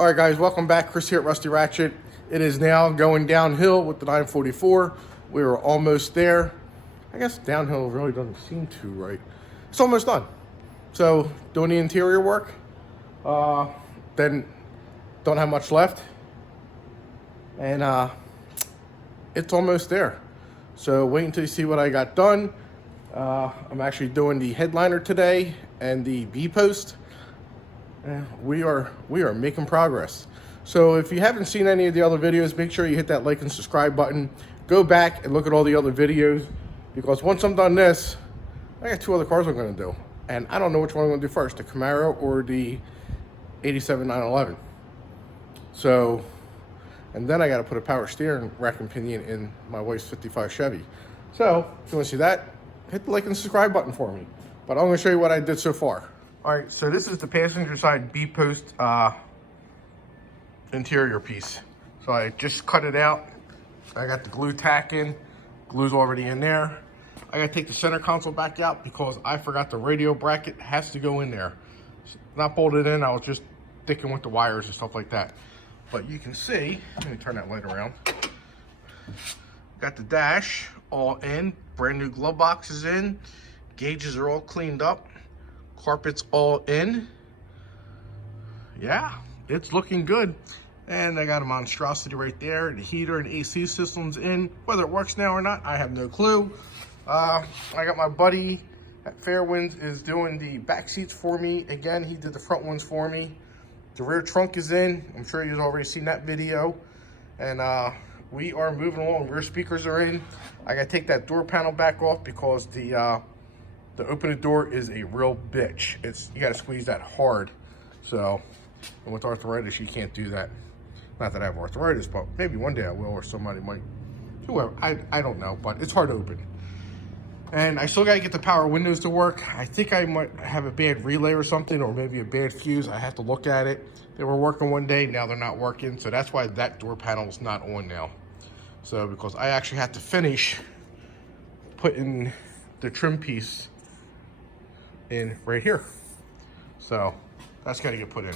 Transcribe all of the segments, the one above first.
All right, guys, welcome back. Chris here at Rusty Ratchet. It is now going downhill with the 944. We are almost there. I guess downhill really doesn't seem too right. It's almost done. So doing the interior work, then don't have much left. And it's almost there. So wait until you see what I got done. I'm actually doing the headliner today and the B-post. We are making progress. So if you haven't seen any of the other videos, make sure you hit that like and subscribe button. Go back and look at all the other videos, because once I'm done this, I got two other cars I'm going to do, and I don't know which one I'm going to do first, the Camaro or the 87 911. So, and then I got to put a power steering rack and pinion in my wife's 55 Chevy. So if you want to see that, hit the like and subscribe button for me. But I'm going to show you what I did so far. All right, so this is the passenger side B-post interior piece. So I just cut it out. I got the glue tack in. Glue's already in there. I gotta take the center console back out because I forgot the radio bracket has to go in there. It's not bolted in, I was just sticking with the wires and stuff like that. But you can see, let me turn that light around. Got the dash all in, brand new glove box is in. Gauges are all cleaned up. Carpet's all in. Yeah, it's looking good. And I got a monstrosity right there. The heater and AC system's in. Whether it works now or not, I have no clue. I got my buddy at Fairwinds is doing the back seats for me. Again, he did the front ones for me. The rear trunk is in. I'm sure you've already seen that video. And we are moving along. Rear speakers are in. I gotta take that door panel back off because the open the door is a real bitch. You gotta squeeze that hard. So, and with arthritis, you can't do that. Not that I have arthritis, but maybe one day I will, or somebody might. Whoever, I don't know, but it's hard to open. And I still gotta get the power windows to work. I think I might have a bad relay or something, or maybe a bad fuse. I have to look at it. They were working one day, now they're not working. So that's why that door panel is not on now. So, because I actually have to finish putting the trim piece in right here. So that's got to get put in,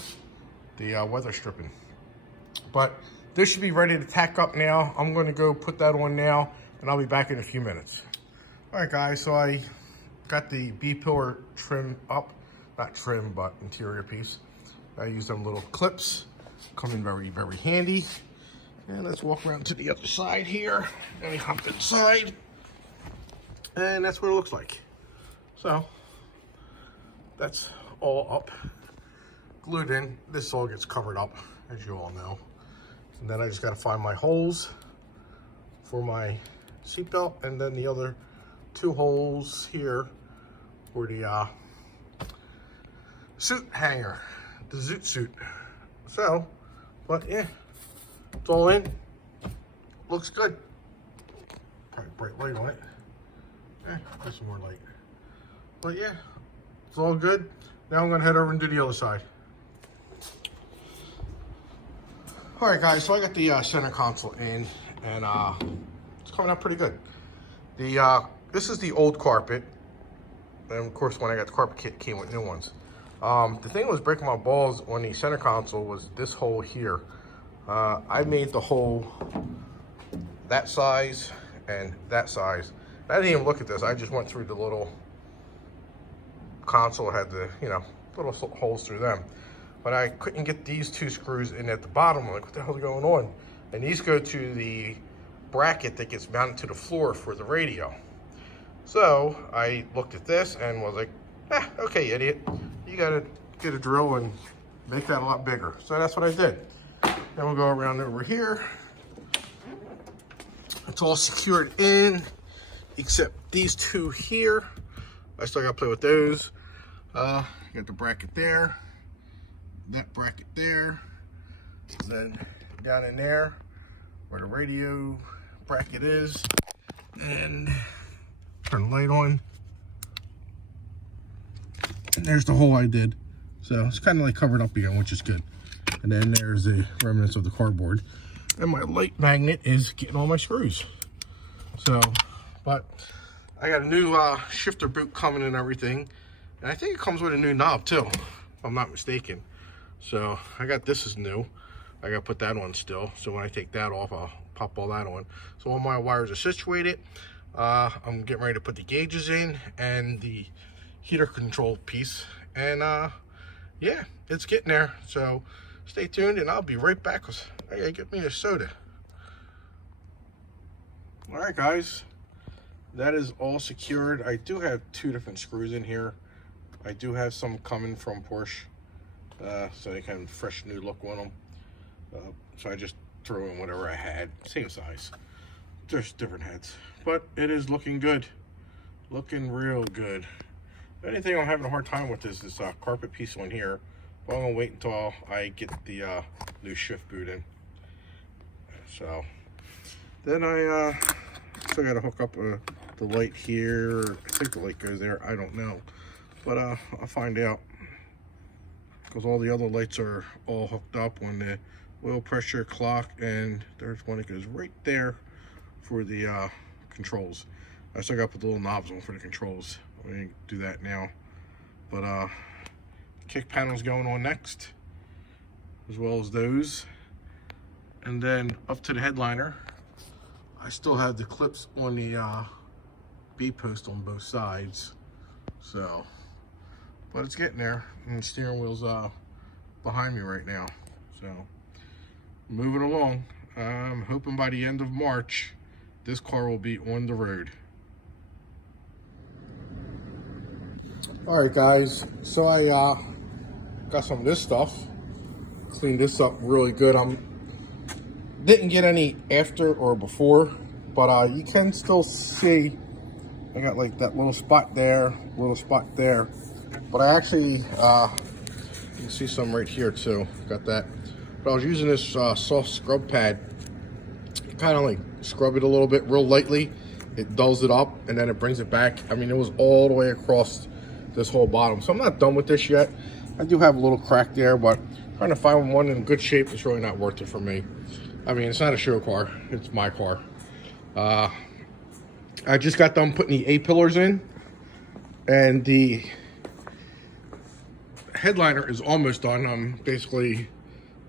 the weather stripping. But this should be ready to tack up now. I'm going to go put that on now, and I'll be back in a few minutes. All right, guys, so I got the B-pillar trim up. Not trim, but interior piece. I use them little clips. Come in very, very handy. And let's walk around to the other side here. And we hop inside. And that's what it looks like. So that's all up, glued in. This all gets covered up, as you all know. And then I just gotta find my holes for my seatbelt, and then the other two holes here for the suit hanger, the zoot suit. So, but yeah, it's all in. Looks good. Probably bright light on it. There's some more light. But yeah, it's all good. Now I'm gonna head over and do the other side. All right, guys, so I got the center console in, and it's coming out pretty good. This is the old carpet, and of course when I got the carpet kit, it came with new ones. The thing that was breaking my balls on the center console was this hole here. I made the hole that size and that size. I didn't even look at this. I just went through the little console, had the, little holes through them. But I couldn't get these two screws in at the bottom. I'm like, what the hell is going on? And these go to the bracket that gets mounted to the floor for the radio. So I looked at this and was like, okay, idiot. You gotta get a drill and make that a lot bigger. So that's what I did. Then we'll go around over here. It's all secured in, except these two here. I still gotta play with those. Got the bracket there, that bracket there, then down in there where the radio bracket is, and turn the light on, and there's the hole I did. So it's kind of like covered up again, which is good. And then there's the remnants of the cardboard, and my light magnet is getting all my screws. So, but I got a new shifter boot coming and everything, and I think it comes with a new knob too, if I'm not mistaken. So I got this is new. I gotta put that on still. So when I take that off, I'll pop all that on. So all my wires are situated. I'm getting ready to put the gauges in and the heater control piece. And yeah, it's getting there. So stay tuned and I'll be right back because I gotta get me a soda. All right, guys, that is all secured. I do have 2 different screws in here. I do have some coming from Porsche, so they kind of fresh new look on them. So I just threw in whatever I had, same size, just different heads. But it is looking good, looking real good. The only thing I'm having a hard time with is this carpet piece on here. But I'm gonna wait until I get the new shift boot in. So then I still gotta hook up the light here. I think the light goes there, I don't know. But I'll find out. Because all the other lights are all hooked up on the oil pressure, clock, and there's one that goes right there for the controls. I still got to put the little knobs on for the controls. We didn't do that now. But kick panel's going on next, as well as those. And then up to the headliner, I still have the clips on the B post on both sides. So, but it's getting there, and the steering wheel's behind me right now. So, moving along. I'm hoping by the end of March, this car will be on the road. All right, guys. So I got some of this stuff. Cleaned this up really good. Didn't get any after or before, but you can still see. I got like that little spot there, little spot there. But I actually, you can see some right here too. Got that. But I was using this soft scrub pad. Kind of like scrub it a little bit real lightly. It dulls it up and then it brings it back. I mean, it was all the way across this whole bottom. So I'm not done with this yet. I do have a little crack there, but trying to find one in good shape is really not worth it for me. I mean, it's not a show car. It's my car. I just got done putting the A-pillars in, and the headliner is almost done. I'm basically,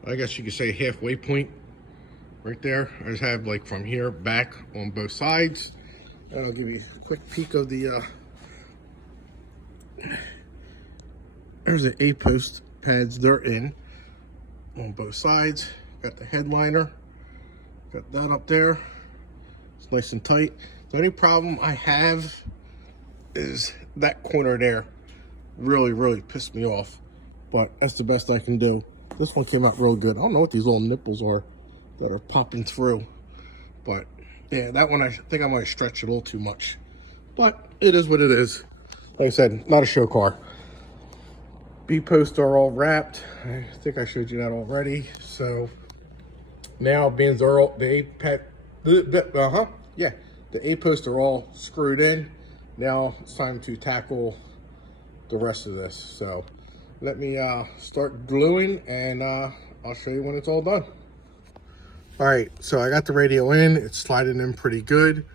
I guess you could say, halfway point right there. I just have like from here back on both sides. I'll give you a quick peek of the there's the A-post pads. They're in on both sides. Got the headliner, got that up there. It's nice and tight. The only problem I have is that corner there really pissed me off, but that's the best I can do. This one came out real good. I don't know what these little nipples are that are popping through, but yeah, that one I think I might stretch it a little too much, but it is what it is. Like I said, not a show car. B-posts are all wrapped. I think I showed you that already. So now being they're all the A-posts are all screwed in. Now it's time to tackle the rest of this. So let me start gluing, and I'll show you when it's all done. All right, so I got the radio in. It's sliding in pretty good.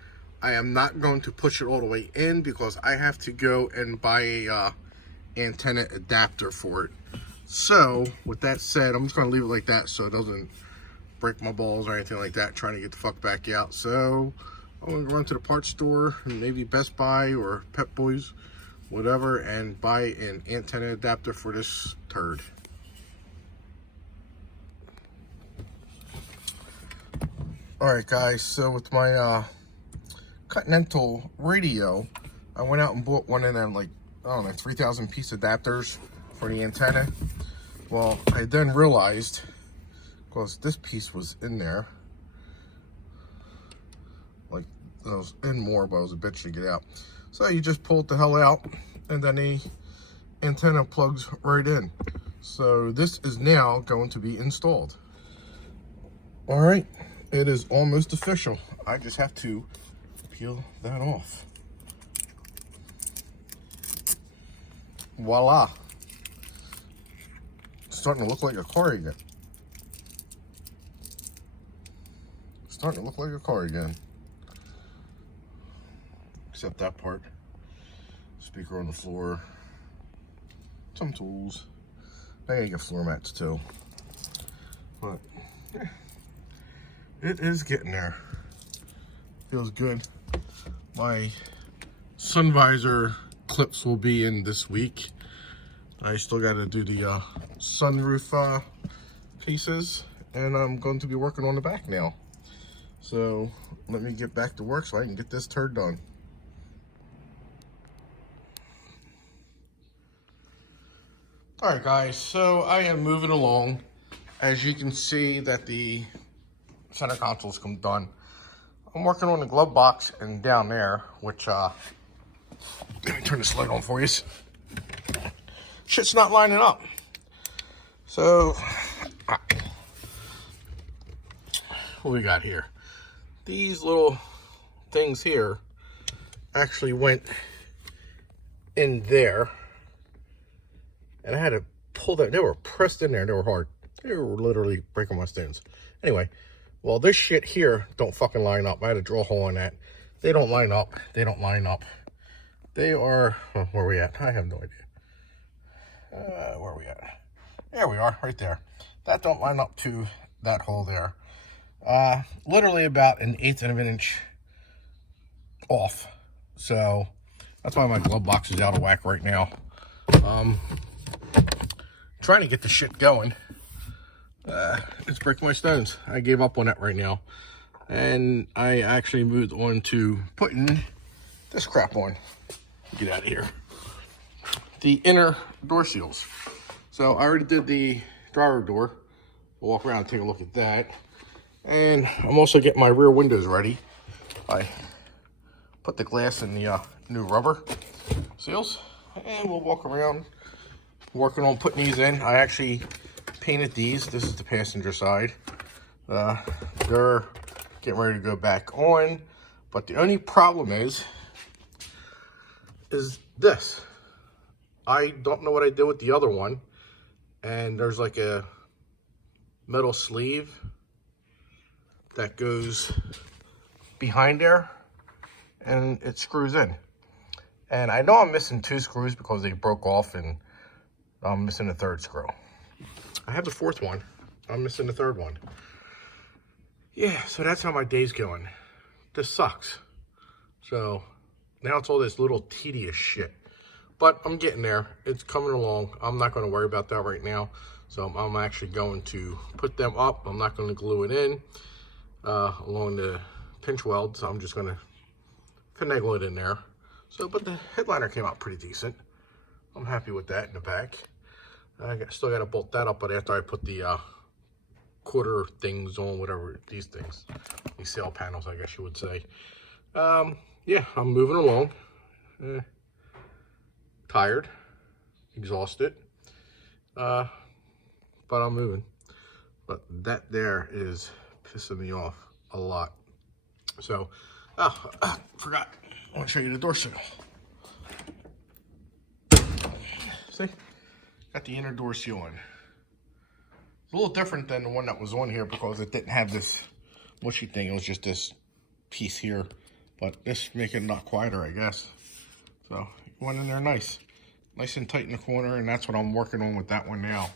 I am not going to push it all the way in because I have to go and buy a antenna adapter for it. So with that said, I'm just going to leave it like that so it doesn't break my balls or anything like that trying to get the fuck back out. So I'm going to run to the parts store and maybe Best Buy or Pep Boys, whatever, and buy an antenna adapter for this turd. All right, guys, so with my Continental radio, I went out and bought one of them, like, I don't know, 3,000 piece adapters for the antenna. Well, I then realized, because this piece was in there, like, it was in more, but it was a bitch to get out. So you just pull it the hell out, and then the antenna plugs right in. So this is now going to be installed. All right, it is almost official. I just have to peel that off. Voila. It's starting to look like a car again. Starting to look like a car again. Except that part. Speaker on the floor. Some tools. I gotta get floor mats too. But it is getting there. Feels good. My sun visor clips will be in this week. I still got to do the sunroof pieces, and I'm going to be working on the back now. So let me get back to work so I can get this turd done. Alright guys, so I am moving along. As you can see that the center console's come done. I'm working on the glove box and down there, which let me turn this light on for you. Shit's not lining up. So what we got here? These little things here actually went in there, and I had to pull that. They were pressed in there. They were hard. They were literally breaking my stones. Anyway, well, this shit here don't fucking line up. I had to drill a hole in that. They don't line up. They don't line up. They are, oh, where are we at? I have no idea. Where are we at? There we are, right there. That don't line up to that hole there. Literally about 1/8 of an inch off. So that's why my glove box is out of whack right now. Trying to get the shit going. It's breaking my stones. I gave up on that right now. And I actually moved on to putting this crap on. Get out of here. The inner door seals. So I already did the driver door. We'll walk around and take a look at that. And I'm also getting my rear windows ready. I put the glass in the new rubber seals. And we'll walk around working on putting these in. I actually painted these. This is the passenger side. They're getting ready to go back on. But the only problem is this. I don't know what I did with the other one. And there's like a metal sleeve that goes behind there, and it screws in. And I know I'm missing 2 screws because they broke off, and I'm missing a 3rd screw. I have the 4th one. I'm missing the 3rd one. Yeah, so that's how my day's going. This sucks. So now it's all this little tedious shit. But I'm getting there. It's coming along. I'm not going to worry about that right now. So I'm actually going to put them up. I'm not going to glue it in along the pinch weld. So I'm just going to finagle it in there. So, but the headliner came out pretty decent. I'm happy with that in the back. Still got to bolt that up, but after I put the quarter things on, whatever, these things, these sail panels, I guess you would say. Yeah, I'm moving along. Tired, exhausted, but I'm moving. But that there is pissing me off a lot. So, forgot. I want to show you the door sill. See? Got the inner door seal in. It's a little different than the one that was on here because it didn't have this mushy thing. It was just this piece here. But this make it not quieter, I guess. So, went in there nice and tight in the corner, and that's what I'm working on with that one now,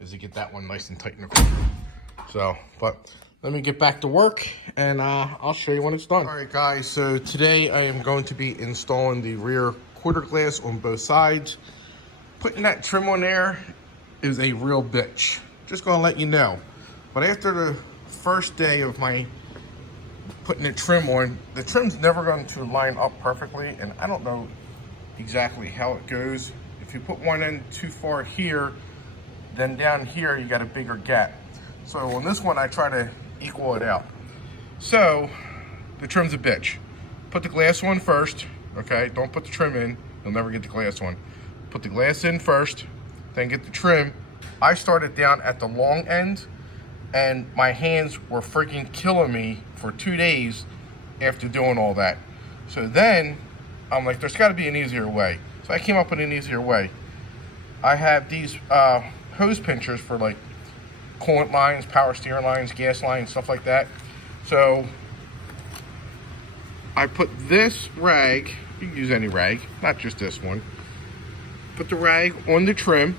is to get that one nice and tight in the corner. So, but let me get back to work, and I'll show you when it's done. All right, guys, so today I am going to be installing the rear quarter glass on both sides. Putting that trim on there is a real bitch. Just gonna let you know. But after the first day of my putting the trim on, the trim's never going to line up perfectly, and I don't know exactly how it goes. If you put one end too far here, then down here you got a bigger gap. So on this one I try to equal it out. So the trim's a bitch. Put the glass on first, okay? Don't put the trim in, you'll never get the glass on. Put the glass in first, then get the trim. I started down at the long end, and my hands were freaking killing me for 2 days after doing all that. So then I'm like, there's got to be an easier way. So I came up with an easier way. I have these hose pinchers for like coolant lines, power steering lines, gas lines, stuff like that. So I put this rag, you can use any rag, not just this one. Put the rag on the trim,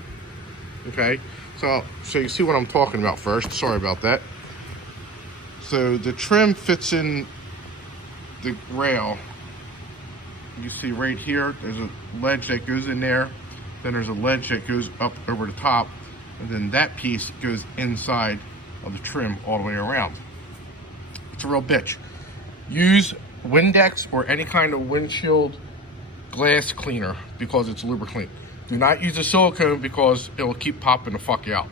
Okay, so you see what I'm talking about first. Sorry about that. So the trim fits in the rail. You see right here, there's a ledge that goes in there. Then there's a ledge that goes up over the top. And then that piece goes inside of the trim all the way around. It's a real bitch. Use Windex or any kind of windshield glass cleaner because it's lubricant. Do not use a silicone because it will keep popping the fuck out.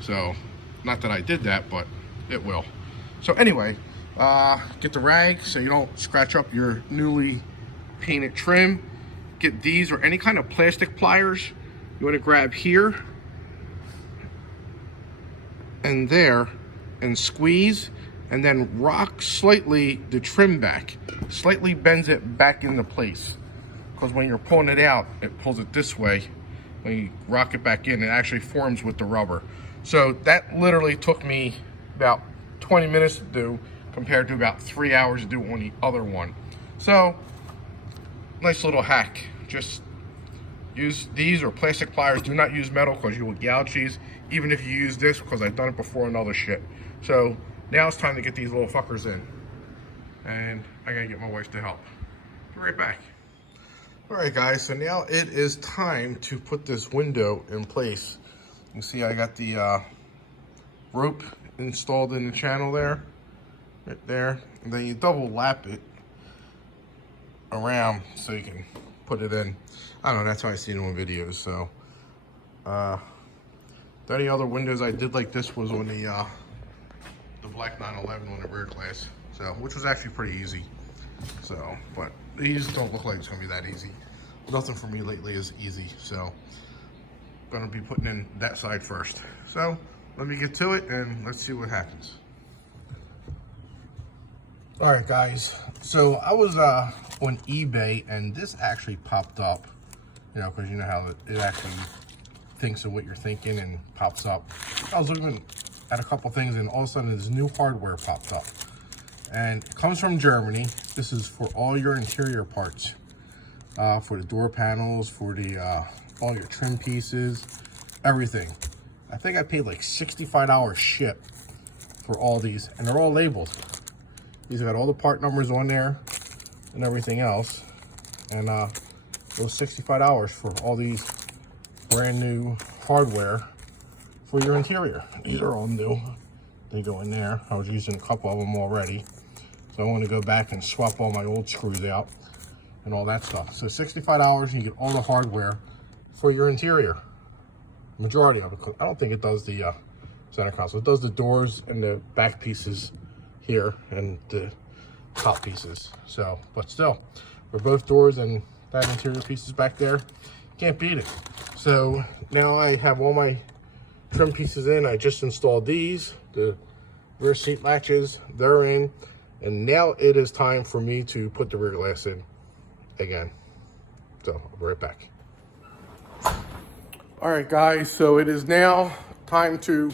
So, not that I did that, but it will. So anyway, get the rag so you don't scratch up your newly painted trim. Get these or any kind of plastic pliers. You want to grab here and there and squeeze and then rock slightly the trim back. Slightly bends it back into place. Because when you're pulling it out, it pulls it this way. When you rock it back in, it actually forms with the rubber. So that literally took me about 20 minutes to do compared to about 3 hours to do on the other one. So, nice little hack. Just use these or plastic pliers. Do not use metal because you will gouge these. Even if you use this, because I've done it before on other shit. So, now it's time to get these little fuckers in. And I gotta get my wife to help. Be right back. Alright guys, so now it is time to put this window in place. You see I got the rope installed in the channel there, right there. And then you double lap it around so you can put it in. I don't know, that's how I see it on videos. So, the only other windows I did like this was on the black 911 on the rear glass. So, which was actually pretty easy. So, but these don't look like it's gonna be that easy. Nothing for me lately is easy, so gonna be putting in that side first. So let me get to it and let's see what happens. All right, guys. So I was on eBay and this actually popped up, you know, because you know how it actually thinks of what you're thinking and pops up. I was looking at a couple things and all of a sudden this new hardware popped up. And it comes from Germany. This is for all your interior parts, for the door panels, for the all your trim pieces, everything. I think I paid like $65 ship for all these, and they're all labeled. These got all the part numbers on there and everything else. And it was $65 for all these brand new hardware for your interior. These are all new. They go in there. I was using a couple of them already. So I want to go back and swap all my old screws out and all that stuff. So $65, you get all the hardware for your interior. Majority of it. I don't think it does the center console. It does the doors and the back pieces here and the top pieces. So, but still, for both doors and that interior pieces back there, can't beat it. So now I have all my trim pieces in. I just installed these, the rear seat latches, they're in. And now it is time for me to put the rear glass in again. So I'll be right back. All right, guys, so it is now time to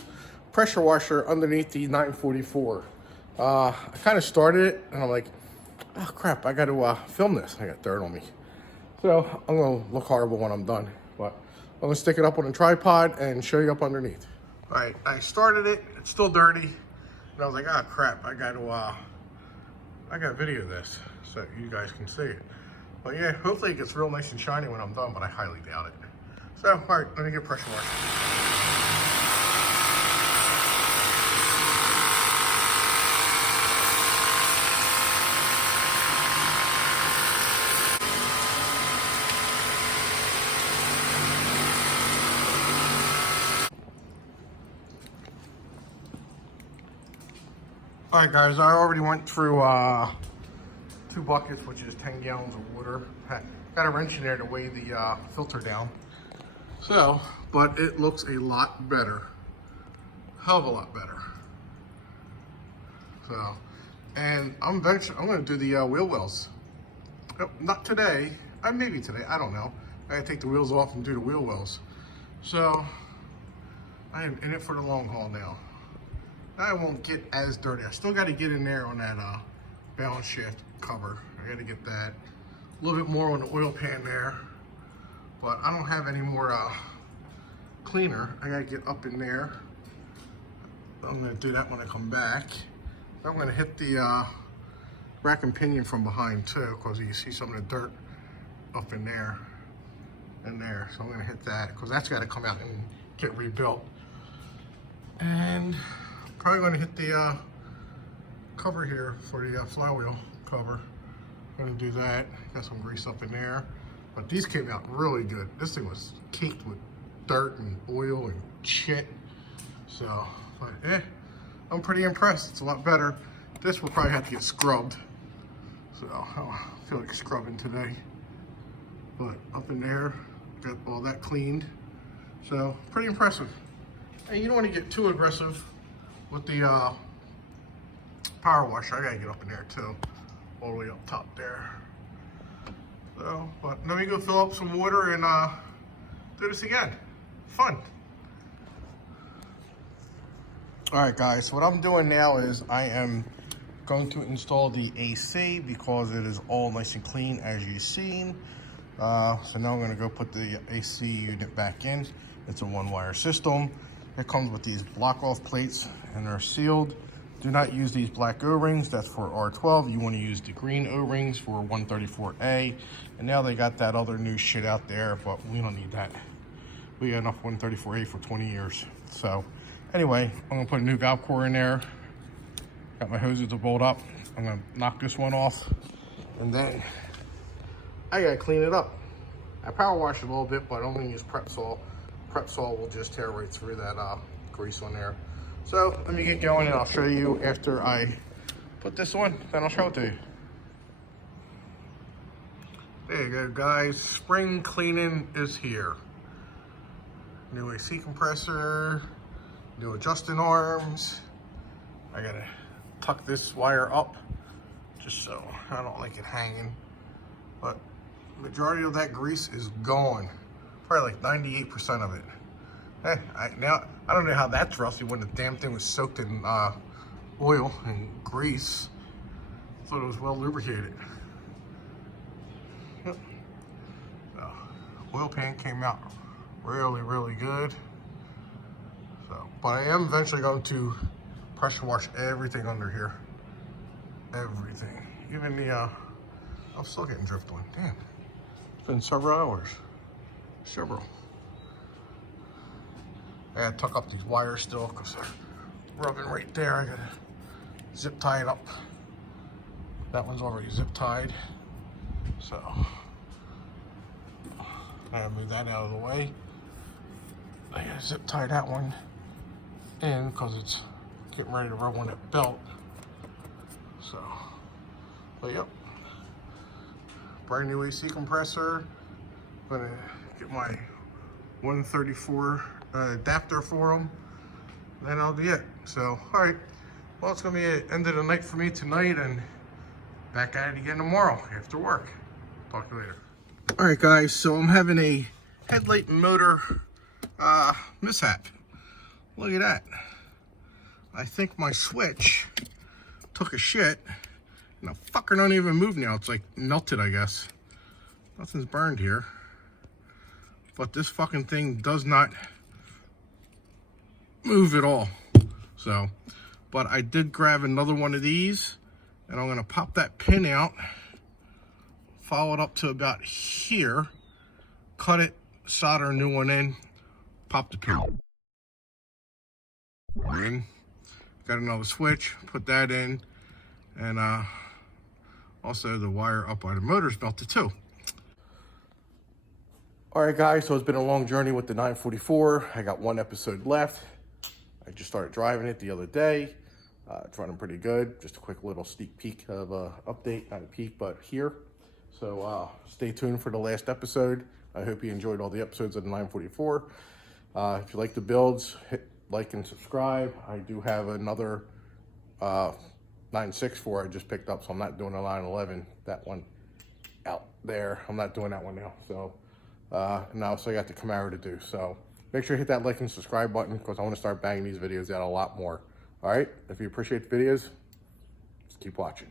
pressure washer underneath the 944. I kind of started it and I'm like, oh crap, I got to film this. I got dirt on me. So I'm gonna look horrible when I'm done, but I'm gonna stick it up on a tripod and show you up underneath. All right, I started it, it's still dirty. And I was like, oh crap, I got to video this so you guys can see it. But yeah, hopefully it gets real nice and shiny when I'm done, but I highly doubt it. So, all right, let me get pressure washed. All right, guys, I already went through 2 buckets, which is 10 gallons of water. Got a wrench in there to weigh the filter down. So, but it looks a lot better. Hell of a lot better. So, and I'm gonna do the wheel wells. Nope, not today. Maybe today, I don't know. I gotta take the wheels off and do the wheel wells. So, I am in it for the long haul now. I won't get as dirty. I still got to get in there on that balance shaft cover. I got to get that. A little bit more on the oil pan there. But I don't have any more cleaner. I gotta get up in there. I'm gonna do that when I come back. I'm gonna hit the rack and pinion from behind too, because you see some of the dirt up in there and there. So I'm gonna hit that, because that's gotta come out and get rebuilt. And probably gonna hit the cover here for the flywheel cover. I'm gonna do that. Got some grease up in there. But these came out really good. This thing was caked with dirt and oil and shit. So, but I'm pretty impressed. It's a lot better. This will probably have to get scrubbed. So I feel like scrubbing today. But up in there, got all that cleaned. So pretty impressive. And you don't want to get too aggressive with the power washer. I gotta get up in there too, all the way up top there. So, but let me go fill up some water and do this again. Fun. All right, guys, so what I'm doing now is I am going to install the AC because it is all nice and clean as you've seen. So now I'm gonna go put the AC unit back in. It's a one-wire system. It comes with these block-off plates and they're sealed. Do not use these black O-rings, that's for R12. You wanna use the green O-rings for 134A. And now they got that other new shit out there, but we don't need that. We got enough 134A for 20 years. So anyway, I'm gonna put a new valve core in there. Got my hoses to bolt up. I'm gonna knock this one off. And then I gotta clean it up. I power wash it a little bit, but I'm gonna use prep saw. Prep saw will just tear right through that grease on there. So let me get going and I'll show you after I put this on, then I'll show it to you. There you go, guys. Spring cleaning is here. New AC compressor, new adjusting arms. I gotta tuck this wire up just so I don't like it hanging. But majority of that grease is gone. Probably like 98% of it. Now, I don't know how that's rusty when the damn thing was soaked in oil and grease. I thought it was well lubricated. Yep. So, oil pan came out really, really good. So, but I am eventually going to pressure wash everything under here. Everything. Even the, I'm still getting drift on. Damn. It's been several hours. Several. I gotta tuck up these wires still because they're rubbing right there. I gotta zip tie it up. That one's already zip tied. So I gotta move that out of the way. I gotta zip tie that one in because it's getting ready to rub on that belt. So, but yep. Brand new AC compressor. Gonna get my 134 adapter for them. Then that'll be it. So, all right. Well, it's gonna be the end of the night for me tonight, and back at it again tomorrow after work. Talk to you later. All right, guys. So I'm having a headlight motor mishap. Look at that. I think my switch took a shit, and the fucker don't even move now. It's like melted, I guess. Nothing's burned here. But this fucking thing does not move at all. So, but I did grab another one of these and I'm gonna pop that pin out, follow it up to about here, cut it, solder a new one in, pop the pin in. Got another switch, put that in, and also the wire up by the motor's melted too. All right, guys, so it's been a long journey with the 944. I got one episode left. I just started driving it the other day. It's running pretty good. Just a quick little sneak peek of a update, not a peek, but here. So stay tuned for the last episode. I hope you enjoyed all the episodes of the 944. If you like the builds, hit like and subscribe. I do have another 964 I just picked up, so I'm not doing a 911. That one out there. I'm not doing that one now. So now, so I got the Camaro to do. So make sure you hit that like and subscribe button because I want to start banging these videos out a lot more. All right, if you appreciate the videos, just keep watching.